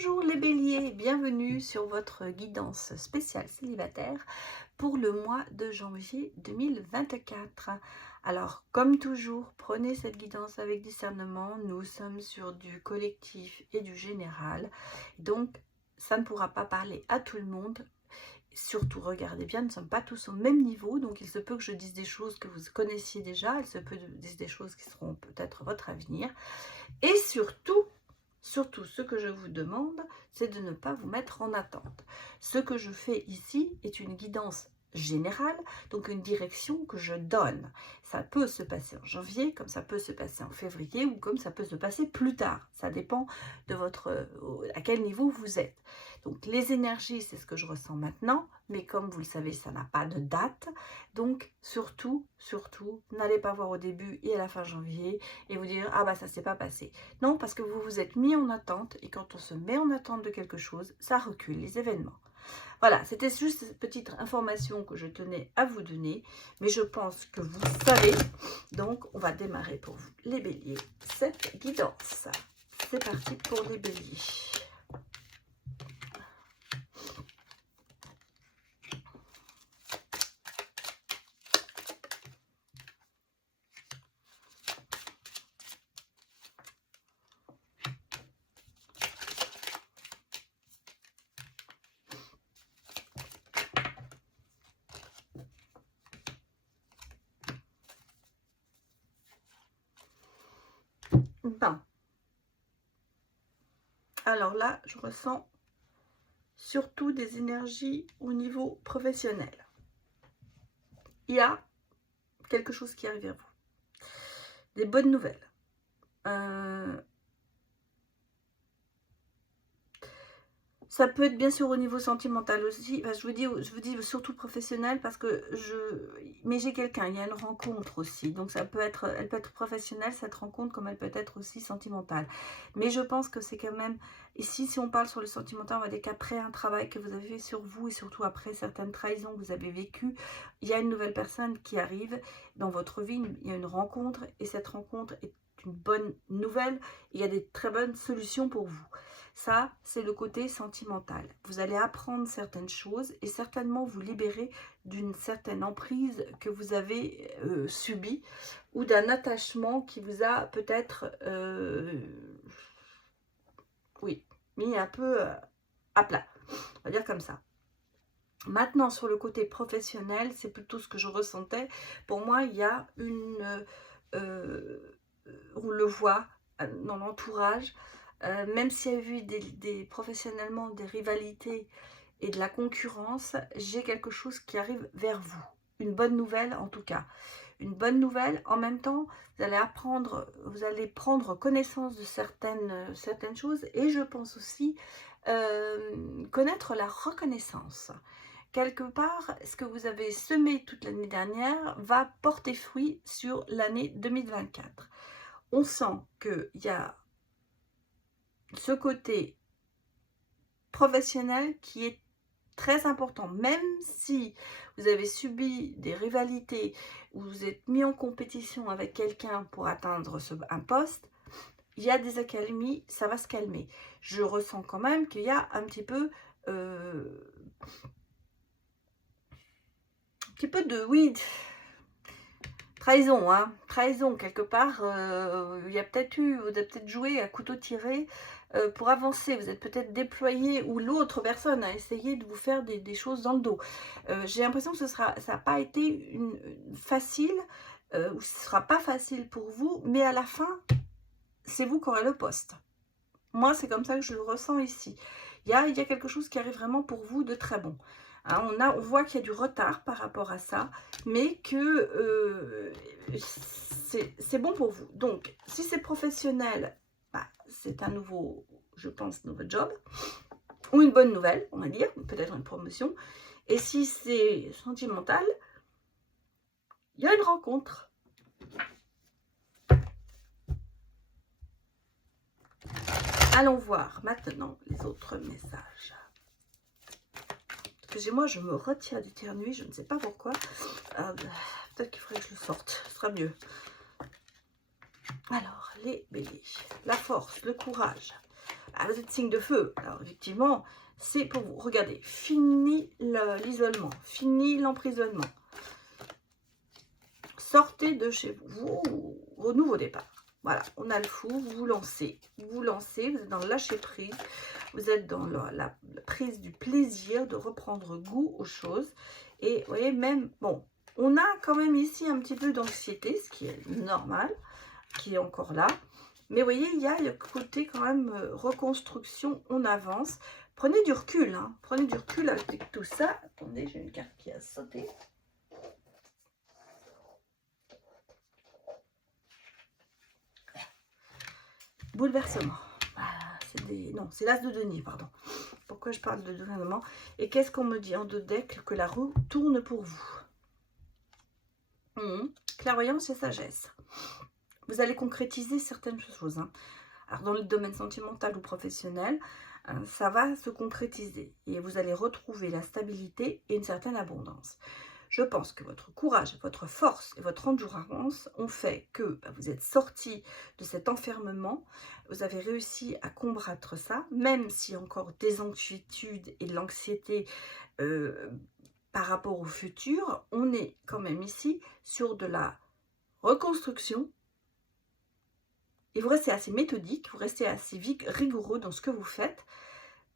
Bonjour les béliers, bienvenue sur votre guidance spéciale célibataire pour le mois de janvier 2024. Alors, comme toujours, prenez cette guidance avec discernement. Nous sommes sur du collectif et du général. Donc, ça ne pourra pas parler à tout le monde. Surtout, regardez bien, nous ne sommes pas tous au même niveau. Donc, il se peut que je dise des choses que vous connaissiez déjà. Il se peut que je dise des choses qui seront peut-être votre avenir. Et surtout, ce que je vous demande, c'est de ne pas vous mettre en attente. Ce que je fais ici est une guidance générale, donc une direction que je donne. Ça peut se passer en janvier, comme ça peut se passer en février, ou comme ça peut se passer plus tard. Ça dépend de à quel niveau vous êtes. Donc les énergies, c'est ce que je ressens maintenant, mais comme vous le savez, ça n'a pas de date. Donc surtout, n'allez pas voir au début et à la fin janvier et vous dire « Ah bah ça s'est pas passé ». Non, parce que vous vous êtes mis en attente et quand on se met en attente de quelque chose, ça recule les événements. Voilà, c'était juste cette petite information que je tenais à vous donner, mais je pense que vous savez. Donc, on va démarrer pour vous, les béliers, cette guidance. C'est parti pour les béliers. Bon. Alors là, je ressens surtout des énergies au niveau professionnel. Il y a quelque chose qui arrive vers vous. Des bonnes nouvelles. Ça peut être bien sûr au niveau sentimental aussi. Enfin, je vous dis surtout professionnel parce que mais j'ai quelqu'un, il y a une rencontre aussi. Donc elle peut être professionnelle, cette rencontre, comme elle peut être aussi sentimentale. Mais je pense que c'est quand même, ici, si on parle sur le sentimental, on va dire qu'après un travail que vous avez fait sur vous et surtout après certaines trahisons que vous avez vécues, il y a une nouvelle personne qui arrive dans votre vie, il y a une rencontre et cette rencontre est une bonne nouvelle. Il y a des très bonnes solutions pour vous. Ça, c'est le côté sentimental. Vous allez apprendre certaines choses et certainement vous libérer d'une certaine emprise que vous avez subie ou d'un attachement qui vous a peut-être, oui, mis un peu à plat. On va dire comme ça. Maintenant, sur le côté professionnel, c'est plutôt ce que je ressentais. Pour moi, il y a on le voit dans l'entourage, même s'il y a eu professionnellement des rivalités et de la concurrence, j'ai quelque chose qui arrive vers vous. Une bonne nouvelle en tout cas. Une bonne nouvelle, en même temps, vous allez prendre connaissance de certaines choses et je pense aussi connaître la reconnaissance. Quelque part, ce que vous avez semé toute l'année dernière va porter fruit sur l'année 2024. On sent qu'il y a ce côté professionnel qui est très important, même si vous avez subi des rivalités ou vous êtes mis en compétition avec quelqu'un pour atteindre un poste, il y a des accalmies, ça va se calmer. Je ressens quand même qu'il y a un petit peu de, oui, trahison, hein, trahison quelque part. Il y a vous avez peut-être joué à couteau tiré pour avancer. Vous êtes peut-être déployé ou l'autre personne a essayé de vous faire des choses dans le dos. J'ai l'impression que ça n'a pas été facile ou ce ne sera pas facile pour vous, mais à la fin, c'est vous qui aurez le poste. Moi, c'est comme ça que je le ressens ici. Il y a quelque chose qui arrive vraiment pour vous de très bon. Hein, on voit qu'il y a du retard par rapport à ça, mais que c'est bon pour vous. Donc, si c'est professionnel, bah, c'est un nouveau, je pense, nouveau job. Ou une bonne nouvelle, on va dire, peut-être une promotion. Et si c'est sentimental, il y a une rencontre. Allons voir maintenant les autres messages. Excusez-moi, je me retiens d'éternuer, je ne sais pas pourquoi. Peut-être qu'il faudrait que je le sorte, ce sera mieux. Alors, les béliers, la force, le courage. Ah, vous êtes signe de feu. Alors, effectivement, c'est pour vous. Regardez, fini l'isolement, fini l'emprisonnement. Sortez de chez vous, au nouveau départ. Voilà, on a le fou, vous vous lancez, vous êtes dans le lâcher-prise, vous êtes dans la prise du plaisir de reprendre goût aux choses. Et vous voyez, même, bon, on a quand même ici un petit peu d'anxiété, ce qui est normal, qui est encore là. Mais vous voyez, il y a le côté quand même reconstruction, on avance. Prenez du recul, hein, prenez du recul avec tout ça. Attendez, j'ai une carte qui a sauté. Bouleversement. Ah, c'est l'as de denier, pardon. Pourquoi je parle de gouvernement? Et qu'est-ce qu'on me dit en deux decks? Que la roue tourne pour vous. Clairvoyance et sagesse. Vous allez concrétiser certaines choses. Hein. Alors, dans le domaine sentimental ou professionnel, ça va se concrétiser. Et vous allez retrouver la stabilité et une certaine abondance. Je pense que votre courage, votre force et votre endurance ont fait que vous êtes sorti de cet enfermement. Vous avez réussi à combattre ça, même s'il y a encore des inquiétudes et de l'anxiété par rapport au futur. On est quand même ici sur de la reconstruction. Et vous restez assez méthodique, vous restez assez rigoureux dans ce que vous faites.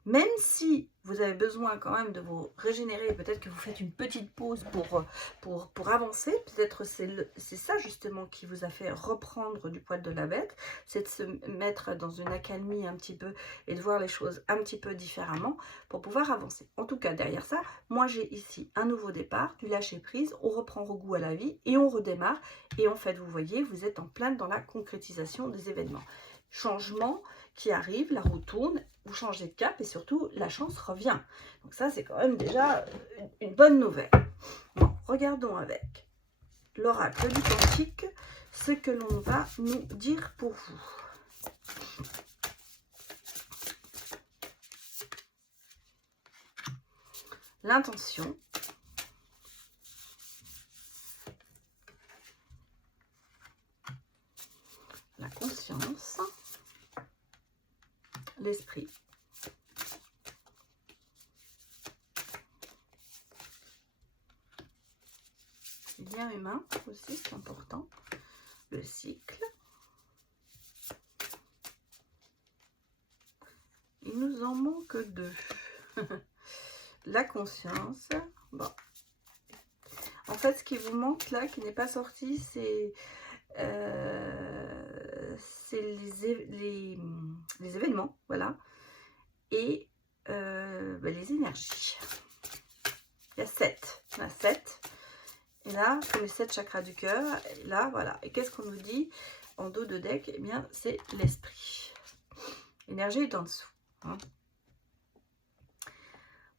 Même si vous avez besoin quand même de vous régénérer, peut-être que vous faites une petite pause pour avancer, peut-être c'est ça justement qui vous a fait reprendre du poil de la bête, c'est de se mettre dans une accalmie un petit peu et de voir les choses un petit peu différemment pour pouvoir avancer. En tout cas, derrière ça, moi j'ai ici un nouveau départ, du lâcher prise, on reprend goût à la vie et on redémarre. Et en fait, vous voyez, vous êtes en plein dans la concrétisation des événements. Changement qui arrive, la roue tourne, vous changez de cap et surtout la chance revient. Donc ça c'est quand même déjà une bonne nouvelle. Bon, regardons avec l'oracle du Cantique ce que l'on va nous dire pour vous. L'intention. La conscience. L'esprit. Le lien humain aussi, c'est important. Le cycle. Il nous en manque deux. La conscience. Bon. En fait, ce qui vous manque là, qui n'est pas sorti, c'est les événements, voilà, et les énergies. Il y a 7, il y en a 7, et là, comme les 7 chakras du cœur, et là, voilà. Et qu'est-ce qu'on nous dit en dos de deck? Eh bien, c'est l'esprit. L'énergie est en dessous. Hein.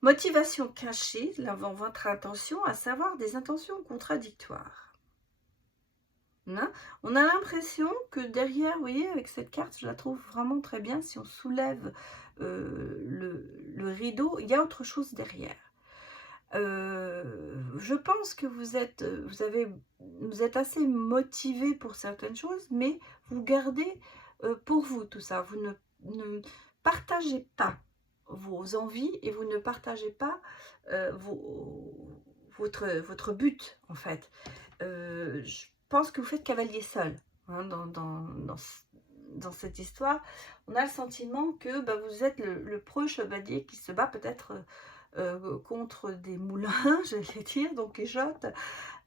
Motivation cachée, dans votre intention, à savoir des intentions contradictoires. On a l'impression que derrière, vous voyez, avec cette carte, je la trouve vraiment très bien. Si on soulève le rideau, il y a autre chose derrière. Je pense que vous êtes assez motivé pour certaines choses, mais vous gardez pour vous tout ça. Vous ne partagez pas vos envies et vous ne partagez pas votre but, en fait. Je pense que vous faites cavalier seul hein, dans cette histoire. On a le sentiment que vous êtes le preux chevalier qui se bat peut-être contre des moulins, je vais dire, donc Quichotte.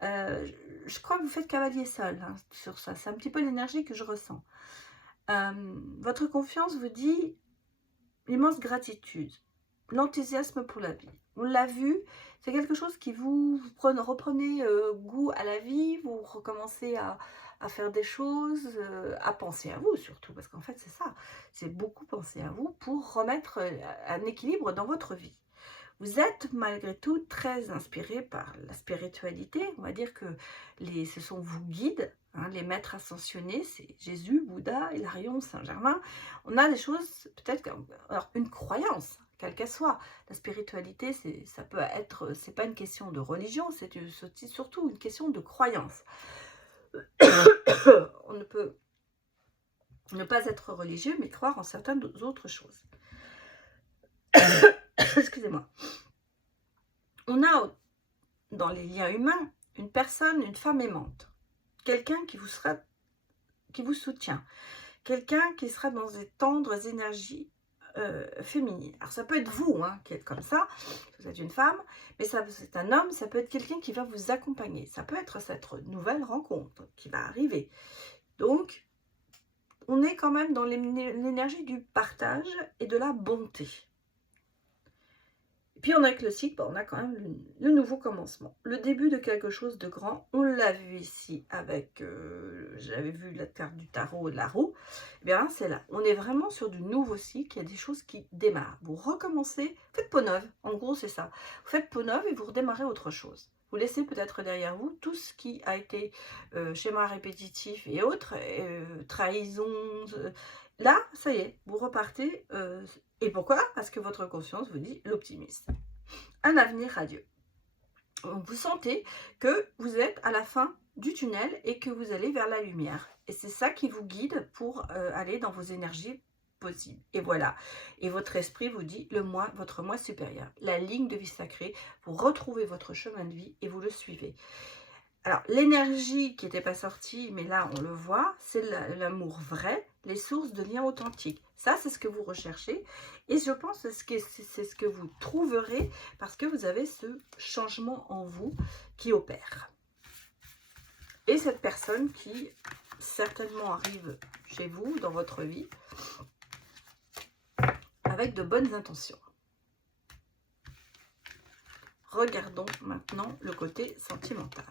Je crois que vous faites cavalier seul hein, sur ça. C'est un petit peu l'énergie que je ressens. Votre confiance vous dit l'immense gratitude, l'enthousiasme pour la vie. On l'a vu, c'est quelque chose qui vous reprenez goût à la vie, vous recommencez à faire des choses, à penser à vous surtout, parce qu'en fait c'est ça, c'est beaucoup penser à vous pour remettre un équilibre dans votre vie. Vous êtes malgré tout très inspiré par la spiritualité, on va dire que ce sont vos guides, hein, les maîtres ascensionnés, c'est Jésus, Bouddha, Hilarion, Saint-Germain. On a des choses, peut-être, alors une croyance, quelle qu'elle soit. La spiritualité, ça peut être, c'est pas une question de religion, c'est surtout une question de croyance. On ne peut Ne pas être religieux, mais croire en certaines autres choses. Excusez-moi. On a dans les liens humains une personne, une femme aimante. Quelqu'un qui vous soutient. Quelqu'un qui sera dans des tendres énergies féminines. Alors ça peut être vous qui êtes comme ça, vous êtes une femme, mais c'est un homme, ça peut être quelqu'un qui va vous accompagner. Ça peut être cette nouvelle rencontre qui va arriver. Donc, on est quand même dans l'énergie du partage et de la bonté. Et puis on a avec le cycle, on a quand même le nouveau commencement, le début de quelque chose de grand. On l'a vu ici avec, j'avais vu la carte du tarot et de la roue. Et bien c'est là, on est vraiment sur du nouveau cycle, il y a des choses qui démarrent. Vous recommencez, faites peau neuve, en gros c'est ça. Vous faites peau neuve et vous redémarrez autre chose. Vous laissez peut-être derrière vous tout ce qui a été schéma répétitif et autres, trahison. Là, ça y est, vous repartez. Et pourquoi? Parce que votre conscience vous dit l'optimisme. Un avenir radieux. Donc, vous sentez que vous êtes à la fin du tunnel et que vous allez vers la lumière. Et c'est ça qui vous guide pour aller dans vos énergies possibles. Et voilà. Et votre esprit vous dit votre moi supérieur. La ligne de vie sacrée. Vous retrouvez votre chemin de vie et vous le suivez. Alors, l'énergie qui n'était pas sortie, mais là, on le voit, c'est l'amour vrai, les sources de liens authentiques. Ça, c'est ce que vous recherchez. Et je pense que c'est ce que vous trouverez parce que vous avez ce changement en vous qui opère. Et cette personne qui, certainement, arrive chez vous, dans votre vie, avec de bonnes intentions. Regardons maintenant le côté sentimental.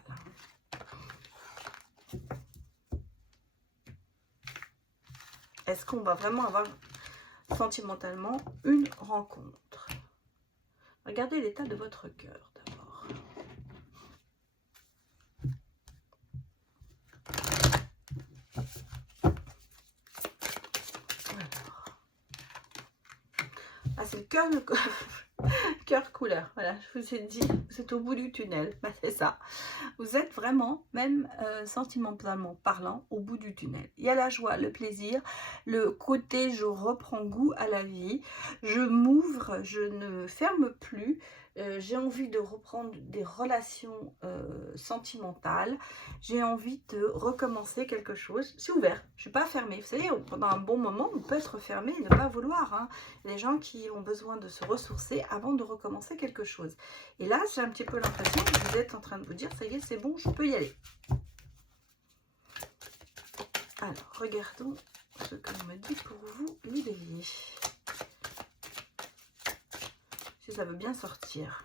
Est-ce qu'on va vraiment avoir sentimentalement une rencontre? Regardez l'état de votre cœur d'abord. Ah, c'est le cœur de... cœur couleur, voilà, je vous ai dit, vous êtes au bout du tunnel, c'est ça. Vous êtes vraiment, même sentimentalement parlant, au bout du tunnel. Il y a la joie, le plaisir, le côté je reprends goût à la vie, je m'ouvre, je ne ferme plus, j'ai envie de reprendre des relations sentimentales, j'ai envie de recommencer quelque chose. C'est ouvert, je ne suis pas fermée. Vous savez, pendant un bon moment, on peut être fermé et ne pas vouloir. Il y a des gens qui ont besoin de se ressourcer avant de recommencer quelque chose. Et là, j'ai un petit peu l'impression que vous êtes en train de vous dire, ça y est, c'est bon, je peux y aller. Alors, regardons ce que me dit pour vous, les béliers. Si ça veut bien sortir.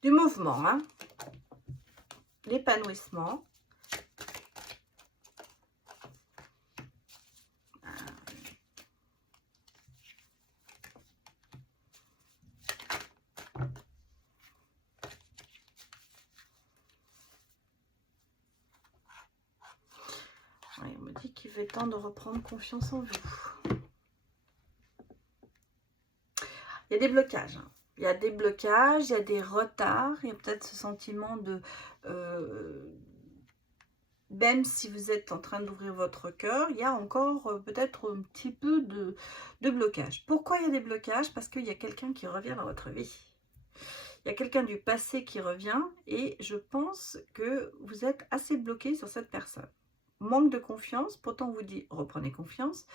Du mouvement, l'épanouissement. Ouais, on me dit qu'il va être temps de reprendre confiance en vous. Il y a des blocages. Il y a des blocages, il y a des retards, il y a peut-être ce sentiment de... même si vous êtes en train d'ouvrir votre cœur, il y a encore peut-être un petit peu de blocage. Pourquoi il y a des blocages? Parce qu'il y a quelqu'un qui revient dans votre vie. Il y a quelqu'un du passé qui revient et je pense que vous êtes assez bloqué sur cette personne. Manque de confiance, pourtant on vous dit reprenez confiance,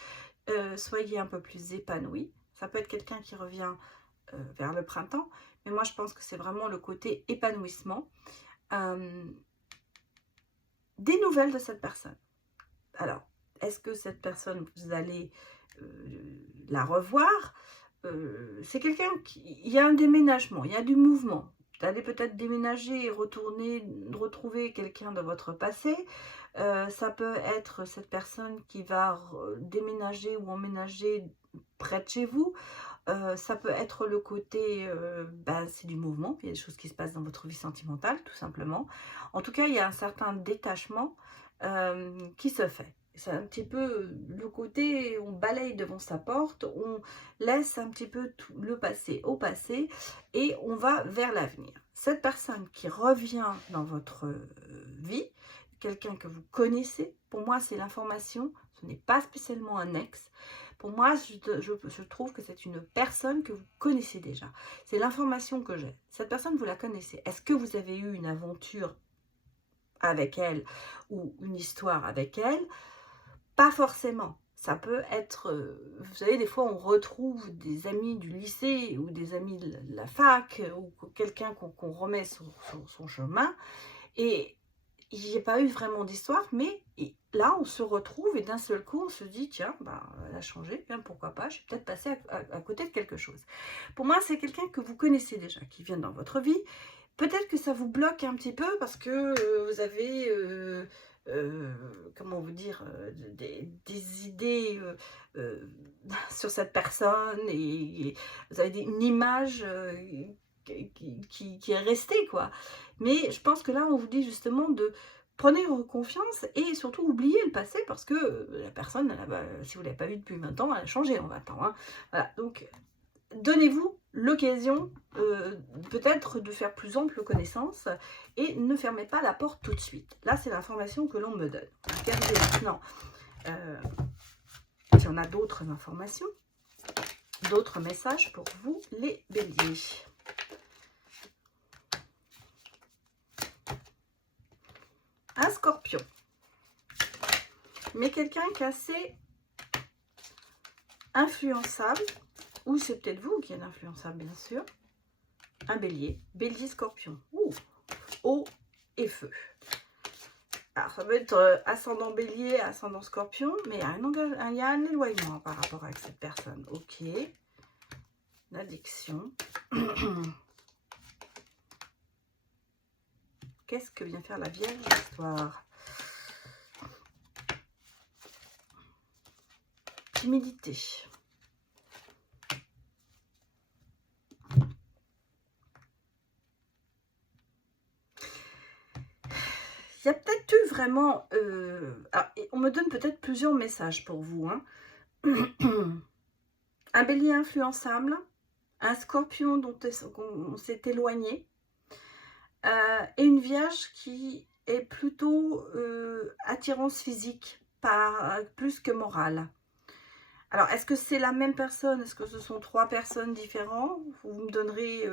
soyez un peu plus épanoui. Ça peut être quelqu'un qui revient vers le printemps, mais moi je pense que c'est vraiment le côté épanouissement. Des nouvelles de cette personne. Alors, est-ce que cette personne, vous allez la revoir? C'est quelqu'un qui... Il y a un déménagement, il y a du mouvement. Vous allez peut-être déménager et retrouver quelqu'un de votre passé. Ça peut être cette personne qui va déménager ou emménager près de chez vous. Ça peut être le côté, c'est du mouvement, il y a des choses qui se passent dans votre vie sentimentale, tout simplement. En tout cas, il y a un certain détachement qui se fait. C'est un petit peu le côté, on balaye devant sa porte, on laisse un petit peu tout le passé au passé et on va vers l'avenir. Cette personne qui revient dans votre vie, quelqu'un que vous connaissez, pour moi c'est l'information, ce n'est pas spécialement un ex. Pour moi, je trouve que c'est une personne que vous connaissez déjà. C'est l'information que j'ai. Cette personne, vous la connaissez. Est-ce que vous avez eu une aventure avec elle ou une histoire avec elle? Pas forcément. Ça peut être, vous savez, des fois on retrouve des amis du lycée ou des amis de la fac ou quelqu'un qu'on remet sur son chemin et il n'y a pas eu vraiment d'histoire, mais là on se retrouve et d'un seul coup on se dit tiens, bah, elle a changé, bien, pourquoi pas, je suis peut-être passée à côté de quelque chose. Pour moi c'est quelqu'un que vous connaissez déjà, qui vient dans votre vie. Peut-être que ça vous bloque un petit peu parce que vous avez, comment vous dire, des idées sur cette personne et vous avez une image qui est restée, quoi. Mais je pense que là, on vous dit justement de prenez confiance et surtout oubliez le passé parce que la personne, si vous ne l'avez pas vue depuis 20 ans, elle a changé en 20 ans. Hein. Voilà, donc donnez-vous l'occasion peut-être de faire plus ample connaissance et ne fermez pas la porte tout de suite. Là, c'est l'information que l'on me donne. Regardez maintenant si on a d'autres informations, d'autres messages pour vous, les béliers. Un scorpion. Mais quelqu'un qui est assez influençable. Ou c'est peut-être vous qui êtes influençable, bien sûr. Un bélier. Bélier scorpion. Ouh. Eau et feu. Alors, ça peut être ascendant bélier, ascendant scorpion, mais il y a un éloignement par rapport avec cette personne. Ok. L'addiction. Qu'est-ce que vient faire la Vierge d'Histoire? Timidité. Il y a peut-être eu vraiment... on me donne peut-être plusieurs messages pour vous. Hein. Un bélier influençable, un scorpion dont on s'est éloigné, et une vierge qui est plutôt attirance physique, plus que morale. Alors, est-ce que c'est la même personne? Est-ce que ce sont 3 personnes différentes? Vous me donnerez,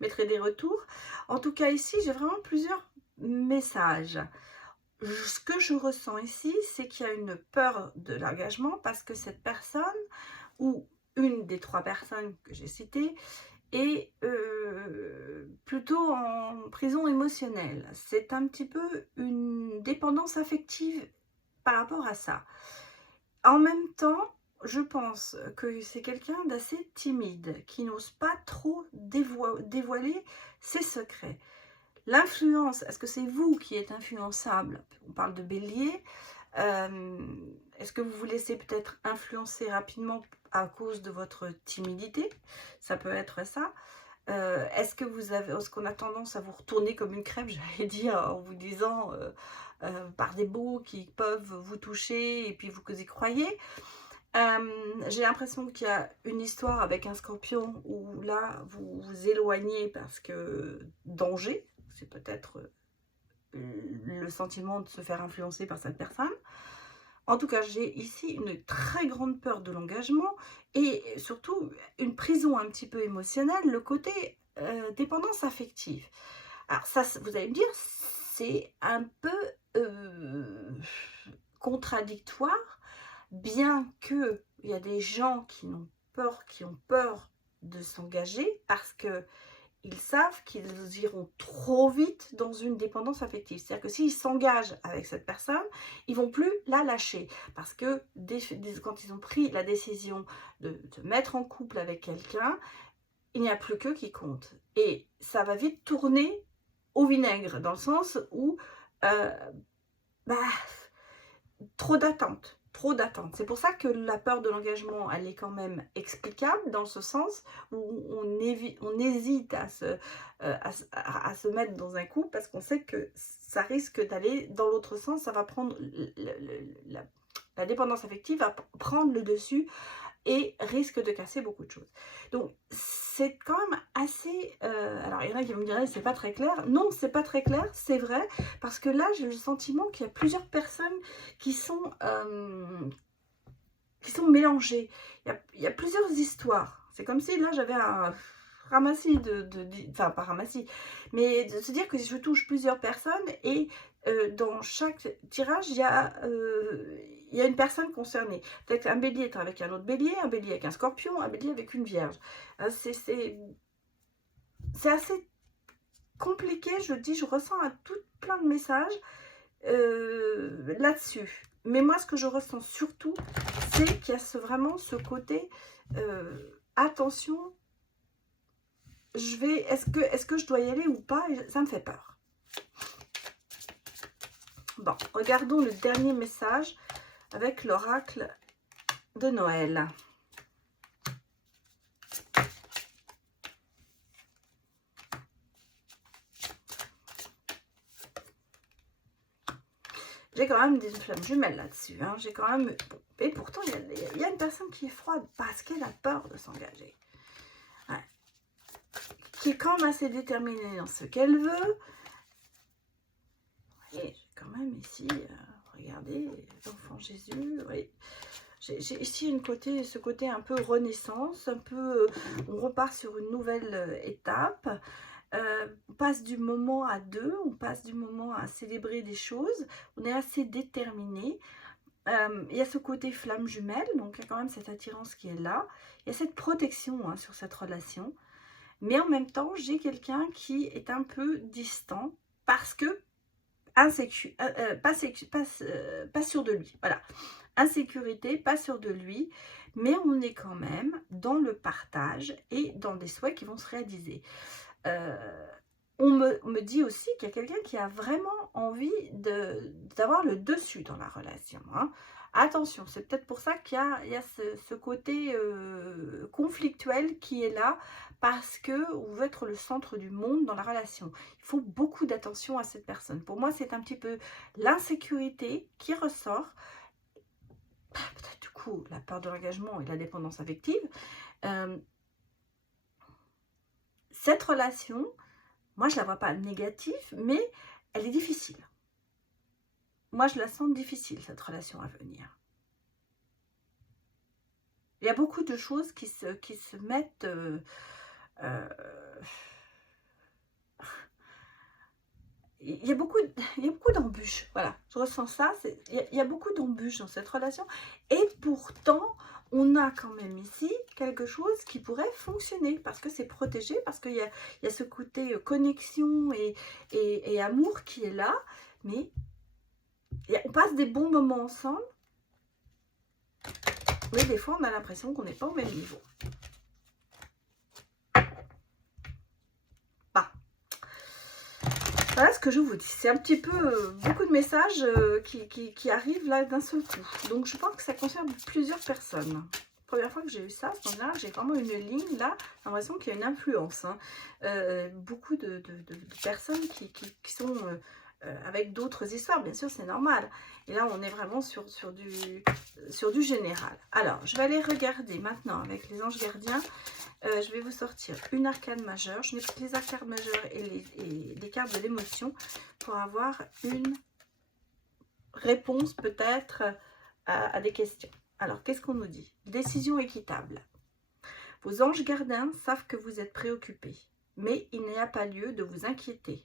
mettrez des retours. En tout cas, ici, j'ai vraiment plusieurs messages. Ce que je ressens ici, c'est qu'il y a une peur de l'engagement parce que cette personne, ou une des 3 personnes que j'ai citées, est plutôt en prison émotionnelle. C'est un petit peu une dépendance affective par rapport à ça. En même temps, je pense que c'est quelqu'un d'assez timide, qui n'ose pas trop dévoiler ses secrets. L'influence, est-ce que c'est vous qui êtes influençable? On parle de bélier. Est-ce que vous vous laissez peut-être influencer rapidement à cause de votre timidité? Ça peut être ça. Est-ce qu'on a tendance à vous retourner comme une crêpe, j'allais dire, en vous disant par des mots qui peuvent vous toucher et puis vous y croyez? J'ai l'impression qu'il y a une histoire avec un scorpion où là, vous vous éloignez parce que danger, c'est peut-être le sentiment de se faire influencer par cette personne. En tout cas, j'ai ici une très grande peur de l'engagement et surtout une prison un petit peu émotionnelle, le côté dépendance affective. Alors ça, vous allez me dire, c'est un peu contradictoire, bien qu'il y a des gens qui ont peur de s'engager parce que ils savent qu'ils iront trop vite dans une dépendance affective. C'est-à-dire que s'ils s'engagent avec cette personne, ils ne vont plus la lâcher. Parce que quand ils ont pris la décision de se mettre en couple avec quelqu'un, il n'y a plus qu'eux qui comptent. Et ça va vite tourner au vinaigre, dans le sens où trop d'attentes. trop d'attentes. C'est pour ça que la peur de l'engagement, elle est quand même explicable, dans ce sens où on hésite à se mettre dans un couple, parce qu'on sait que ça risque d'aller dans l'autre sens, ça va prendre la dépendance affective va prendre le dessus et risque de casser beaucoup de choses. Donc c'est quand même assez... alors il y en a qui me diraient c'est pas très clair. Non, c'est pas très clair, c'est vrai, parce que là j'ai le sentiment qu'il y a plusieurs personnes qui sont mélangées. Il y a plusieurs histoires. C'est comme si là j'avais un ramassis enfin pas ramassis, mais de se dire que je touche plusieurs personnes et dans chaque tirage il y a une personne concernée. Peut-être un bélier est avec un autre bélier, un bélier avec un scorpion, un bélier avec une vierge. C'est assez compliqué, je dis, je ressens plein de messages là-dessus. Mais moi, ce que je ressens surtout, c'est qu'il y a vraiment ce côté attention, est-ce que je dois y aller ou pas? Ça me fait peur. Bon, regardons le dernier message avec l'oracle de Noël. J'ai quand même des flammes jumelles là-dessus. Hein. J'ai quand même... Bon, et pourtant, il y a une personne qui est froide parce qu'elle a peur de s'engager. Ouais. Qui est quand même assez déterminée dans ce qu'elle veut. Et j'ai quand même ici, regardez, l'enfant Jésus, oui. J'ai ici ce côté un peu renaissance, un peu, on repart sur une nouvelle étape. On passe du moment à deux, on passe du moment à célébrer des choses, on est assez déterminé. Il y a ce côté flamme jumelle, donc il y a quand même cette attirance qui est là. Il y a cette protection hein, sur cette relation. Mais en même temps, j'ai quelqu'un qui est un peu distant parce que pas sûr de lui. Voilà. Insécurité, pas sûr de lui. Mais on est quand même dans le partage et dans des souhaits qui vont se réaliser. On me dit aussi qu'il y a quelqu'un qui a vraiment envie d'avoir le dessus dans la relation. Hein. Attention, c'est peut-être pour ça qu'il y a ce côté conflictuel qui est là, parce que vous veut être le centre du monde dans la relation. Il faut beaucoup d'attention à cette personne. Pour moi, c'est un petit peu l'insécurité qui ressort. Peut-être du coup, la peur de l'engagement et la dépendance affective. Cette relation, moi, je ne la vois pas négative, mais elle est difficile. Moi, je la sens difficile, cette relation à venir. Il y a beaucoup de choses qui se mettent... il y a beaucoup d'embûches. Voilà, je ressens ça. Il y a beaucoup d'embûches dans cette relation. Et pourtant, on a quand même ici quelque chose qui pourrait fonctionner parce que c'est protégé, parce qu'il y a ce côté connexion et amour qui est là. Mais on passe des bons moments ensemble. Mais des fois, on a l'impression qu'on n'est pas au même niveau. Voilà ce que je vous dis. C'est un petit peu beaucoup de messages qui arrivent là d'un seul coup. Donc, je pense que ça concerne plusieurs personnes. Première fois que j'ai eu ça, c'est en général, j'ai vraiment une ligne là. J'ai l'impression qu'il y a une influence. Hein. Beaucoup de personnes qui sont avec d'autres histoires. Bien sûr, c'est normal. Et là, on est vraiment sur du général. Alors, je vais aller regarder maintenant avec les anges gardiens. Je vais vous sortir une arcane majeure. Je mets les arcanes majeures et les cartes de l'émotion pour avoir une réponse peut-être à des questions. Alors, qu'est-ce qu'on nous dit? Décision équitable. Vos anges gardiens savent que vous êtes préoccupés, mais il n'y a pas lieu de vous inquiéter.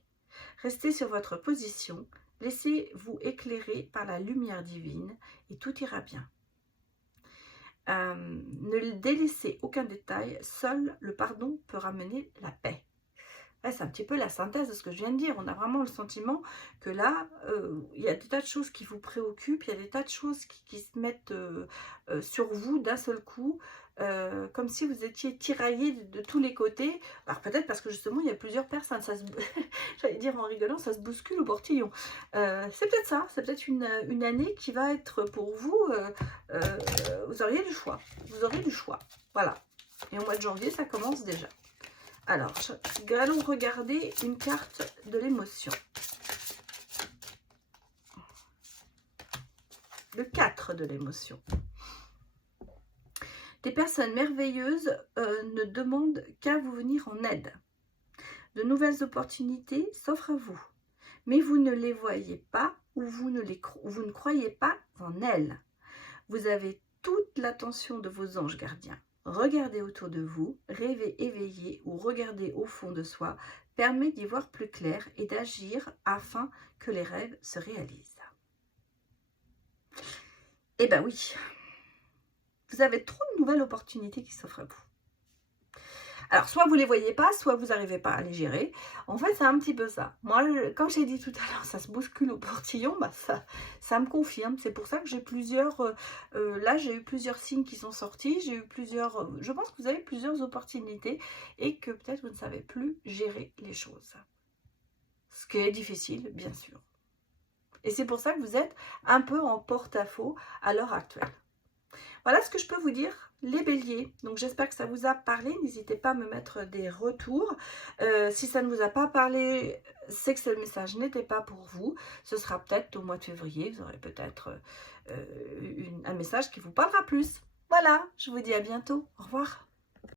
Restez sur votre position, laissez-vous éclairer par la lumière divine et tout ira bien. Ne délaissez aucun détail, seul le pardon peut ramener la paix. C'est un petit peu la synthèse de ce que je viens de dire. On a vraiment le sentiment que là, il y a des tas de choses qui vous préoccupent, il y a des tas de choses qui se mettent sur vous d'un seul coup. comme si vous étiez tiraillé de tous les côtés. Alors peut-être parce que justement il y a plusieurs personnes, j'allais dire en rigolant, ça se bouscule au portillon. C'est peut-être ça, c'est peut-être une année qui va être pour vous, vous auriez du choix, voilà. Et au mois de janvier, ça commence déjà. Alors, allons regarder une carte de l'émotion. Le 4 de l'émotion. Des personnes merveilleuses ne demandent qu'à vous venir en aide. De nouvelles opportunités s'offrent à vous, mais vous ne les voyez pas ou vous ne croyez pas en elles. Vous avez toute l'attention de vos anges gardiens. Regardez autour de vous, rêver éveillé ou regarder au fond de soi permet d'y voir plus clair et d'agir afin que les rêves se réalisent. Eh bien oui, vous avez trop de nouvelles opportunités qui s'offrent à vous. Alors, soit vous ne les voyez pas, soit vous n'arrivez pas à les gérer. En fait, c'est un petit peu ça. Moi, comme j'ai dit tout à l'heure, ça se bouscule au portillon, bah ça me confirme. C'est pour ça que j'ai plusieurs... là, j'ai eu plusieurs signes qui sont sortis. J'ai eu plusieurs... je pense que vous avez plusieurs opportunités et que peut-être vous ne savez plus gérer les choses. Ce qui est difficile, bien sûr. Et c'est pour ça que vous êtes un peu en porte-à-faux à l'heure actuelle. Voilà ce que je peux vous dire, les béliers. Donc j'espère que ça vous a parlé. N'hésitez pas à me mettre des retours. Si ça ne vous a pas parlé, c'est que ce message n'était pas pour vous. Ce sera peut-être au mois de février. Vous aurez peut-être un message qui vous parlera plus. Voilà, je vous dis à bientôt. Au revoir.